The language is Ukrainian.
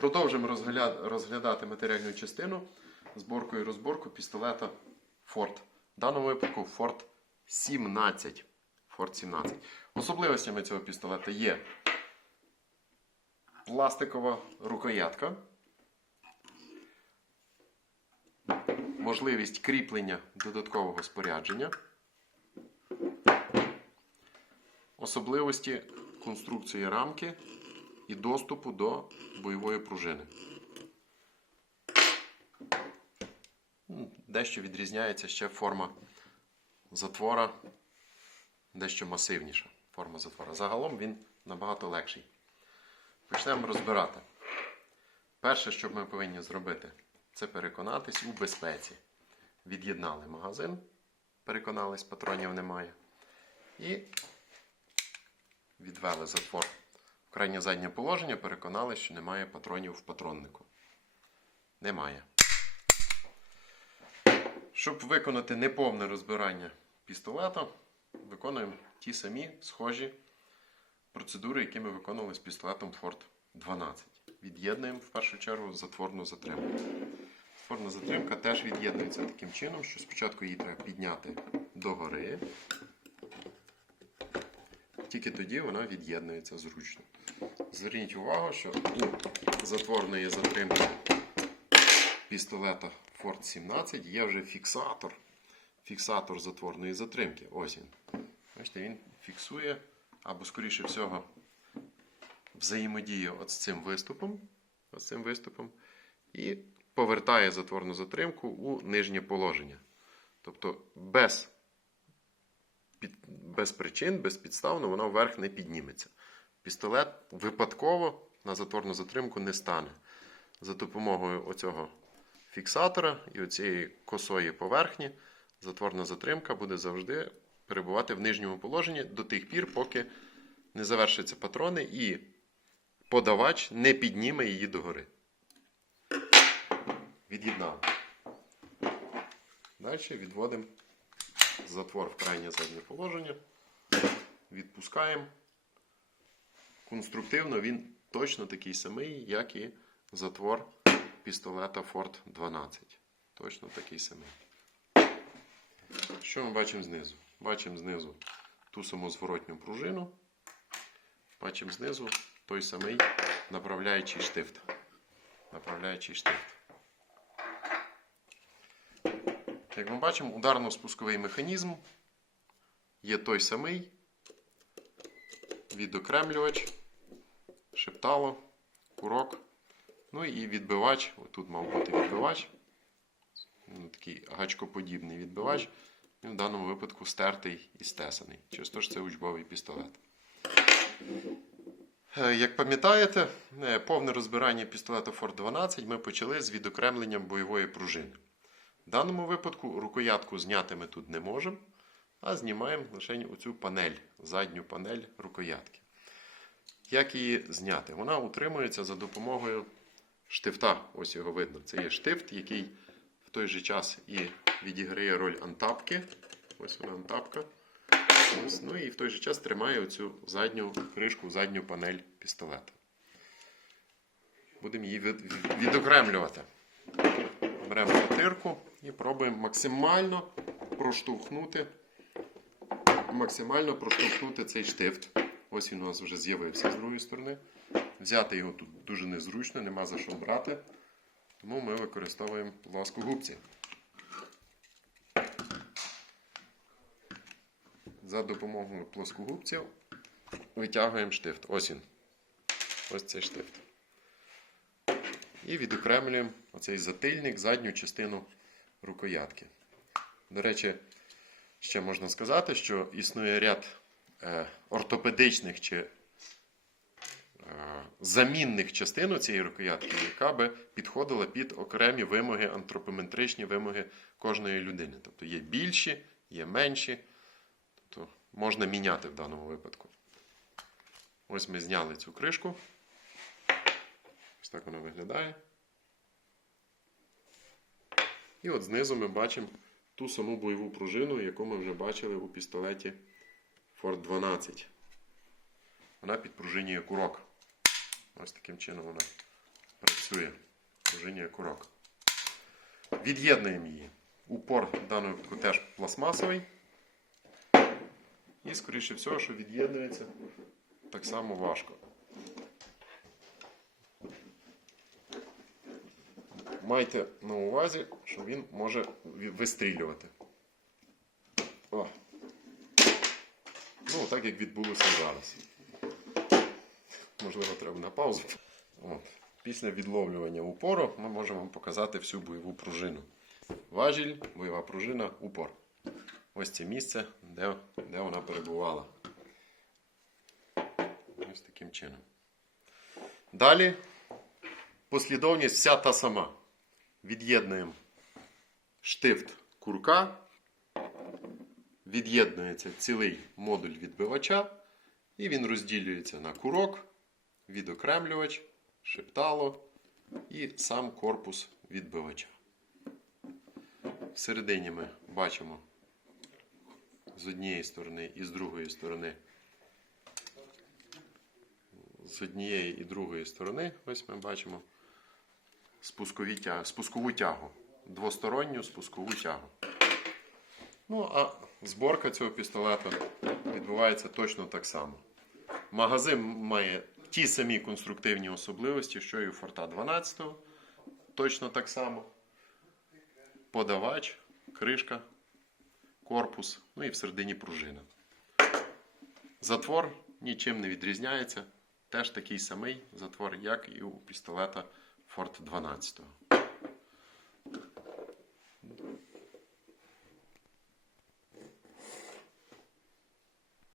Продовжимо розгляд- розглядати матеріальну частину зборку і розборку пістолета Ford. В даному випадку Ford 17. Ford 17. Особливостями цього пістолета є пластикова рукоятка, можливість кріплення додаткового спорядження, особливості конструкції рамки і доступу до бойової пружини. Дещо відрізняється ще форма затвора, дещо масивніша форма затвора. Загалом він набагато легший. Почнемо розбирати. Перше, що ми повинні зробити, це переконатись у безпеці. Від'єднали магазин, переконались, патронів немає. І відвели затвор крайнє заднє положення, переконали, що немає патронів в патроннику. Немає. Щоб виконати неповне розбирання пістолета, виконуємо ті самі схожі процедури, які ми виконували з пістолетом Ford 12. Від'єднуємо в першу чергу затворну затримку. Затворна затримка теж від'єднується таким чином, що спочатку її треба підняти догори. Тільки тоді вона від'єднується зручно. Зверніть увагу, що у затворної затримки пістолета Ford 17 є вже фіксатор. Фіксатор затворної затримки. Ось він. Бачите, він фіксує, або, скоріше всього, взаємодіє з цим виступом, от цим виступом і повертає затворну затримку у нижнє положення. Тобто без, без причин, безпідставно воно вверх не підніметься. Пістолет випадково на затворну затримку не стане. За допомогою оцього фіксатора і оцієї косої поверхні затворна затримка буде завжди перебувати в нижньому положенні до тих пір, поки не завершаться патрони і подавач не підніме її догори. Від'єднали. Далі відводимо затвор в крайнє заднє положення. Відпускаємо. Конструктивно він точно такий самий, як і затвор пістолета Ford 12. Точно такий самий. Що ми бачимо знизу? Бачимо знизу ту саму зворотню пружину. Бачимо знизу той самий направляючий штифт. Направляючий штифт. Як ми бачимо, ударно-спусковий механізм є той самий відокремлювач, шептало, курок. Ну і відбивач. Тут мав бути відбивач. Ну, Такий гачкоподібний відбивач. Він в даному випадку стертий і стесаний. Через те, це учбовий пістолет. Е, Як пам'ятаєте, е, повне розбирання пістолета Ford 12 ми почали з відокремленням бойової пружини. В даному випадку рукоятку зняти ми тут не можемо, а знімаємо лише оцю панель, задню панель рукоятки. Як її зняти? Вона утримується за допомогою штифта. Ось його видно. Це є штифт, який в той же час і відіграє роль антапки. Ось вона антапка. Ось, ну і в той же час тримає оцю задню кришку, задню панель пістолета. Будемо її відокремлювати. Беремо затирку і пробуємо максимально проштовхнути, максимально проштовхнути цей штифт. Ось він у нас вже з'явився з другої сторони. Взяти його тут дуже незручно, нема за що брати. Тому ми використовуємо плоскогубці. За допомогою плоскогубців витягуємо штифт. Ось він. Ось цей штифт. І відокремлюємо оцей затильник, задню частину рукоятки. До речі, ще можна сказати, що існує ряд ортопедичних чи е, замінних частин цієї рукоятки, яка би підходила під окремі вимоги, антропометричні вимоги кожної людини. Тобто є більші, є менші. Тобто можна міняти в даному випадку. Ось ми зняли цю кришку. Ось так вона виглядає. І от знизу ми бачимо ту саму бойову пружину, яку ми вже бачили у пістолеті Ford 12. Вона підпружинює курок. Ось таким чином вона працює пружинює курок. Від'єднуємо її. Упор в даному випадку теж пластмасовий. І, скоріше всього, що від'єднується так само важко. Майте на увазі, що він може вистрілювати. О. Ну, так як відбулося зараз. Можливо, треба на паузу. От. Після відловлювання упору ми можемо вам показати всю бойову пружину. Важіль, бойова пружина, упор. Ось це місце, де, де вона перебувала. Ось таким чином. Далі послідовність вся та сама. Від'єднуємо штифт курка, від'єднується цілий модуль відбивача, і він розділюється на курок, відокремлювач, шептало і сам корпус відбивача. Всередині ми бачимо з однієї сторони і з другої сторони. З однієї і другої сторони, ось ми бачимо спускові тя- спускову тягу. Двосторонню спускову тягу. Ну, а зборка цього пістолета відбувається точно так само. Магазин має ті самі конструктивні особливості, що і у Форта 12. Точно так само. Подавач, кришка, корпус, ну і всередині пружина. Затвор нічим не відрізняється. Теж такий самий затвор, як і у пістолета Форт 12.